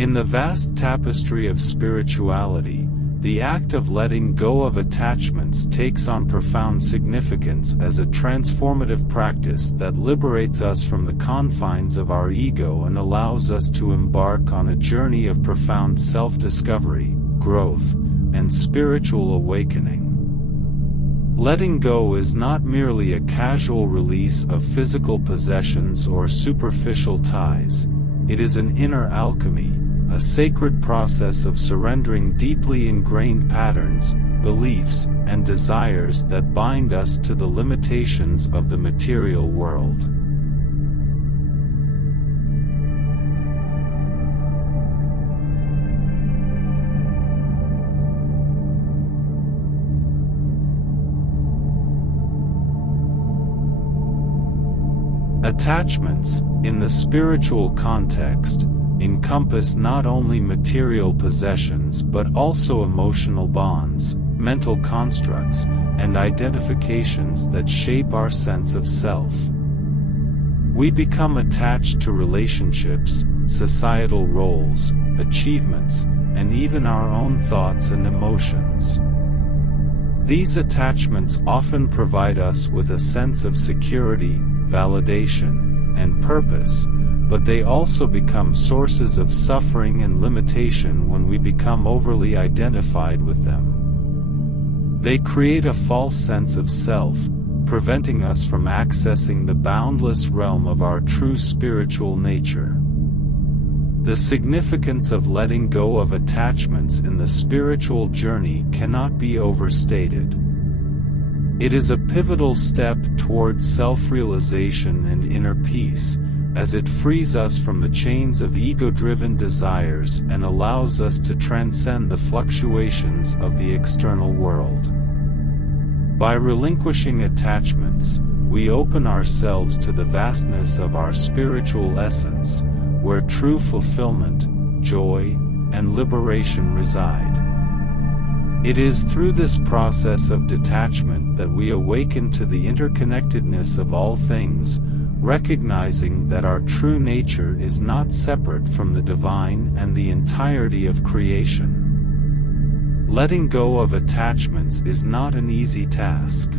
In the vast tapestry of spirituality, the act of letting go of attachments takes on profound significance as a transformative practice that liberates us from the confines of our ego and allows us to embark on a journey of profound self-discovery, growth, and spiritual awakening. Letting go is not merely a casual release of physical possessions or superficial ties. It is an inner alchemy, a sacred process of surrendering deeply ingrained patterns, beliefs, and desires that bind us to the limitations of the material world. Attachments, in the spiritual context, encompass not only material possessions but also emotional bonds, mental constructs, and identifications that shape our sense of self. We become attached to relationships, societal roles, achievements, and even our own thoughts and emotions. These attachments often provide us with a sense of security, validation, and purpose, but they also become sources of suffering and limitation when we become overly identified with them. They create a false sense of self, preventing us from accessing the boundless realm of our true spiritual nature. The significance of letting go of attachments in the spiritual journey cannot be overstated. It is a pivotal step towards self-realization and inner peace, as it frees us from the chains of ego-driven desires and allows us to transcend the fluctuations of the external world. By relinquishing attachments, we open ourselves to the vastness of our spiritual essence, where true fulfillment, joy, and liberation reside. It is through this process of detachment that we awaken to the interconnectedness of all things, recognizing that our true nature is not separate from the divine and the entirety of creation. Letting go of attachments is not an easy task.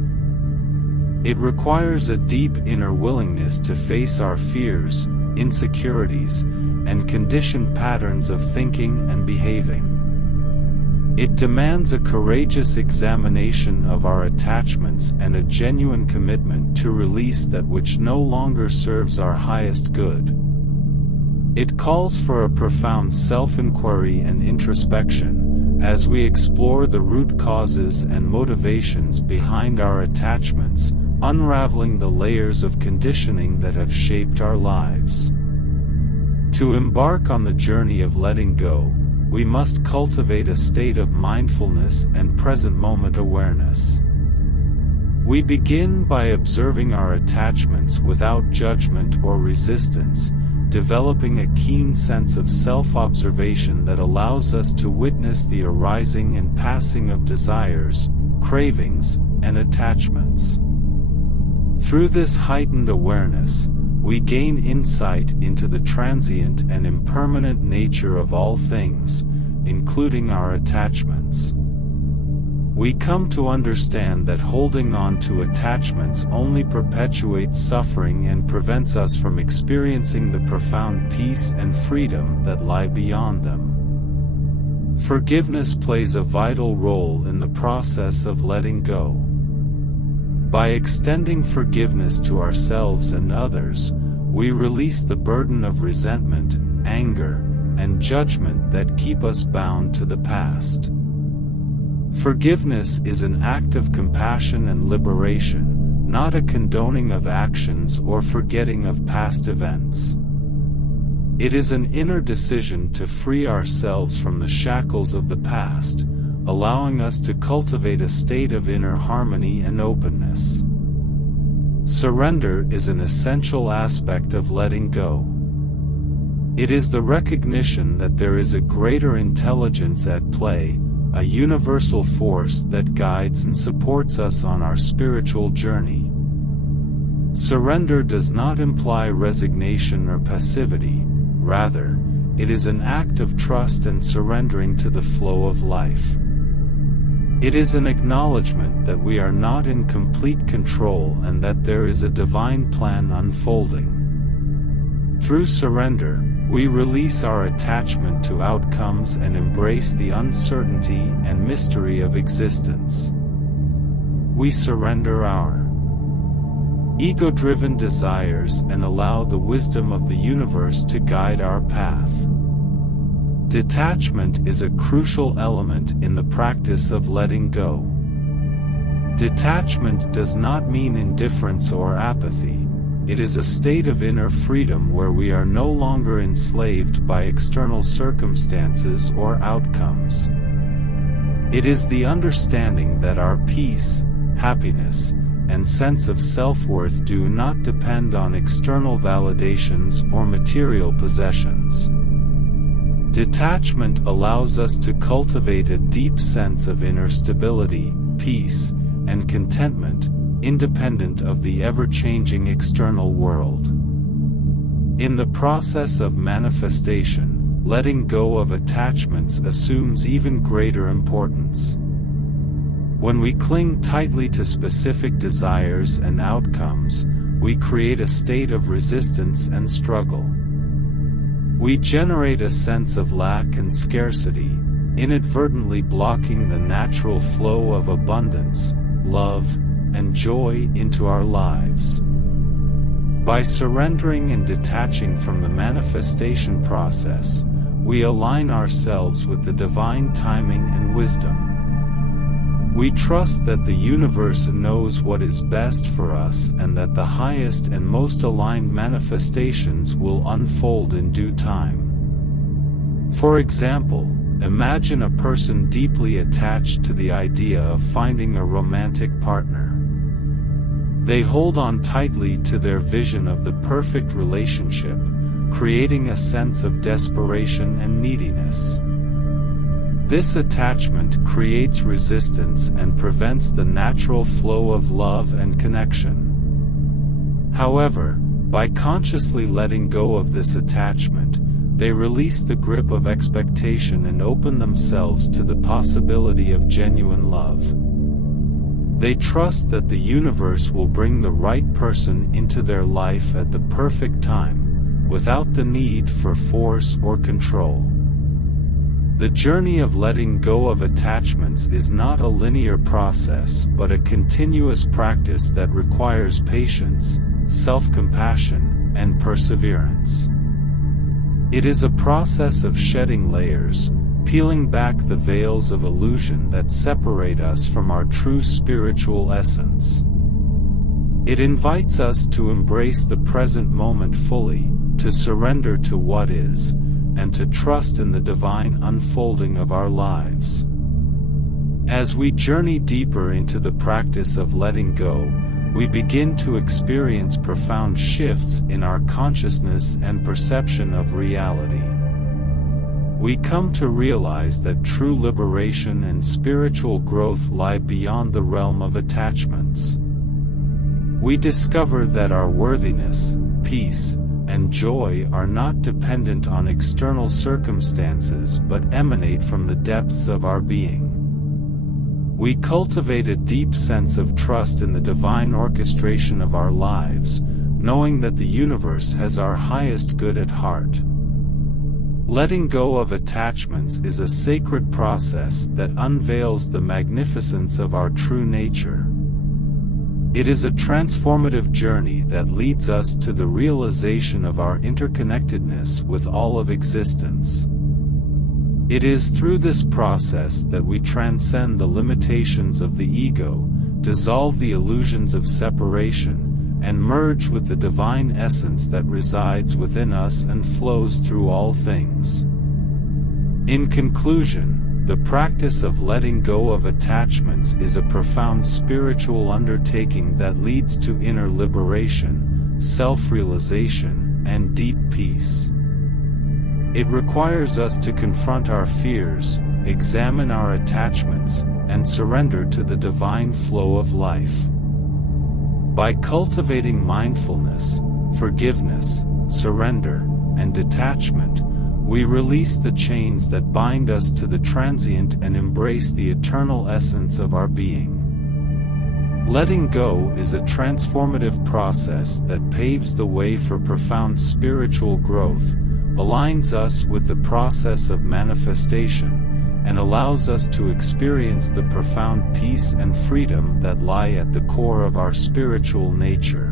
It requires a deep inner willingness to face our fears, insecurities, and conditioned patterns of thinking and behaving. It demands a courageous examination of our attachments and a genuine commitment to release that which no longer serves our highest good. It calls for a profound self-inquiry and introspection, as we explore the root causes and motivations behind our attachments, unraveling the layers of conditioning that have shaped our lives. To embark on the journey of letting go, we must cultivate a state of mindfulness and present-moment awareness. We begin by observing our attachments without judgment or resistance, developing a keen sense of self-observation that allows us to witness the arising and passing of desires, cravings, and attachments. Through this heightened awareness, we gain insight into the transient and impermanent nature of all things, including our attachments. We come to understand that holding on to attachments only perpetuates suffering and prevents us from experiencing the profound peace and freedom that lie beyond them. Forgiveness plays a vital role in the process of letting go. By extending forgiveness to ourselves and others, we release the burden of resentment, anger, and judgment that keep us bound to the past. Forgiveness is an act of compassion and liberation, not a condoning of actions or forgetting of past events. It is an inner decision to free ourselves from the shackles of the past, allowing us to cultivate a state of inner harmony and openness. Surrender is an essential aspect of letting go. It is the recognition that there is a greater intelligence at play, a universal force that guides and supports us on our spiritual journey. Surrender does not imply resignation or passivity, rather, it is an act of trust and surrendering to the flow of life. It is an acknowledgement that we are not in complete control and that there is a divine plan unfolding. Through surrender, we release our attachment to outcomes and embrace the uncertainty and mystery of existence. We surrender our ego-driven desires and allow the wisdom of the universe to guide our path. Detachment is a crucial element in the practice of letting go. Detachment does not mean indifference or apathy. It is a state of inner freedom where we are no longer enslaved by external circumstances or outcomes. It is the understanding that our peace, happiness, and sense of self-worth do not depend on external validations or material possessions. Detachment allows us to cultivate a deep sense of inner stability, peace, and contentment, independent of the ever-changing external world. In the process of manifestation, letting go of attachments assumes even greater importance. When we cling tightly to specific desires and outcomes, we create a state of resistance and struggle. We generate a sense of lack and scarcity, inadvertently blocking the natural flow of abundance, love, and joy into our lives. By surrendering and detaching from the manifestation process, we align ourselves with the divine timing and wisdom. We trust that the universe knows what is best for us and that the highest and most aligned manifestations will unfold in due time. For example, imagine a person deeply attached to the idea of finding a romantic partner. They hold on tightly to their vision of the perfect relationship, creating a sense of desperation and neediness. This attachment creates resistance and prevents the natural flow of love and connection. However, by consciously letting go of this attachment, they release the grip of expectation and open themselves to the possibility of genuine love. They trust that the universe will bring the right person into their life at the perfect time, without the need for force or control. The journey of letting go of attachments is not a linear process but a continuous practice that requires patience, self-compassion, and perseverance. It is a process of shedding layers, peeling back the veils of illusion that separate us from our true spiritual essence. It invites us to embrace the present moment fully, to surrender to what is, and to trust in the divine unfolding of our lives. As we journey deeper into the practice of letting go, we begin to experience profound shifts in our consciousness and perception of reality. We come to realize that true liberation and spiritual growth lie beyond the realm of attachments. We discover that our worthiness, peace, and joy are not dependent on external circumstances but emanate from the depths of our being. We cultivate a deep sense of trust in the divine orchestration of our lives, knowing that the universe has our highest good at heart. Letting go of attachments is a sacred process that unveils the magnificence of our true nature. It is a transformative journey that leads us to the realization of our interconnectedness with all of existence. It is through this process that we transcend the limitations of the ego, dissolve the illusions of separation, and merge with the divine essence that resides within us and flows through all things. In conclusion, the practice of letting go of attachments is a profound spiritual undertaking that leads to inner liberation, self-realization, and deep peace. It requires us to confront our fears, examine our attachments, and surrender to the divine flow of life. By cultivating mindfulness, forgiveness, surrender, and detachment, We release the chains that bind us to the transient and embrace the eternal essence of our being. Letting go is a transformative process that paves the way for profound spiritual growth, aligns us with the process of manifestation, and allows us to experience the profound peace and freedom that lie at the core of our spiritual nature.